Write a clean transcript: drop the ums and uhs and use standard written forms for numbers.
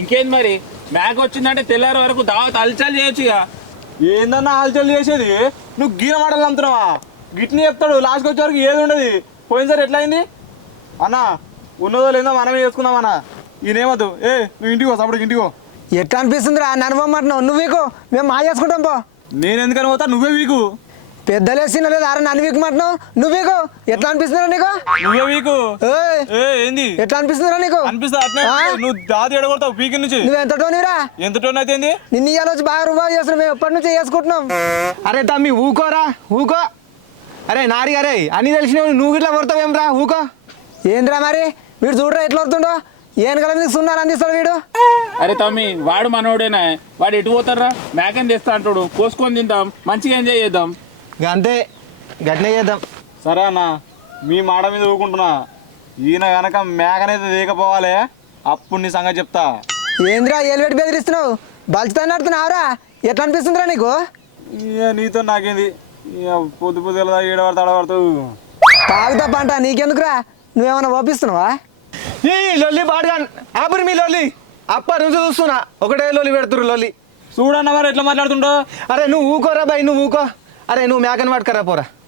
ఇంకేంది మరి మ్యాక్ వచ్చిందంటే తెల్లారి వరకు దావత్ అల్చల్ చేయొచ్చు ఇక. ఏందన్నా ఆలోచన చేసేది? నువ్వు గీన మాటలు నమ్ముతున్నావా? గిట్ని చెప్తాడు, లాస్ట్కి వచ్చే వరకు ఏది ఉండదు. పోయినసారి ఎట్లా అయింది అన్నా? ఉన్నదో లేదో మనమే చేసుకుందాం అన్న. ఈయనేమద్దు. నువ్వు ఇంటికో, అప్పుడు ఇంటికో. ఎట్లా అనిపిస్తుందిరా నన్ను పొమ్మంటున్నావు? నువ్వు వీకు, మేము మా చేసుకుంటాం పో. నేను ఎందుకని పోతా? నువ్వే వీకు. పెద్దలేసిన లేదు అరే నన్ను వీకమంటున్నావు, నువ్వు వీకు. ఎట్లా అనిపిస్తుందిరా నీకు? నువ్వే వీకు. ఏయ్, ఏంది ఎట్లా అనిపిస్తుందిరా నీకు? అనిపిస్తా అట్నే. నువ్వు దాది ఎడగొడతావు వీక్ నుంచి. నువ్వు ఎంత టోనివిరా? ఎంత టోన్ అయితే ఏంది? నిన్ను ఇవాళ వచ్చి బాగా రుబాబు చేస్తున్నాం, మేము ఎప్పటి నుంచి చేసుకుంటున్నాం. అరే తమ్మి ఊకోరా, ఊకో. అరే నారి అరే అన్ని తెలిసినవి నువ్వు ఇట్లా కొడతావేం రా, ఊకో. ఏంద్రా మరి వీడు చూడరా ఎట్లా వస్తుండో, ఏనుగల మీద సున్నాను అందిస్తాడు వీడు. అరే తమ్మి వాడు మనోడేనా, వాడు ఎటు పోతారా? మేకని తెస్తా అంటాడు, కోసుకొని తింటాం, మంచిగా ఎంజాయ్ చేద్దాం. ఇక అంతే, గట్నే చేద్దాం. సరే అన్న, మీ మాట మీద ఊకుంటున్నా. ఈయన గనక మేకనైతే తీయకపోవాలి, అప్పుడు నీ సంగతి చెప్తా. ఏంద్రా ఏలువేటి బెదిరిస్తున్నావు? బలుచుతాను నడుతున్నావురా? ఎట్లా అనిపిస్తుందిరా నీకు? ఇక నీతో నాకేంది? ఇక పొద్దు పొద్దుగా ఏడవాడు తడబడుతావు. తాగు తప్ప అంట నీకెందుకురా? నువ్వేమన్నా ఓపిస్తున్నావా? ఈ లొల్లి బాడుగా ఆపురి మీ లొల్లి. అప్పటి నుంచి చూస్తున్నా ఒకటే లొల్లి పెడుతురు లొల్లి. చూడన్న మరి ఎట్లా మాట్లాడుతుండో. అరే నువ్వు ఊకోరా బాయ్, నువ్వు ఊకో. అరే నువ్వు మేకని పట్టుకరా పోరా.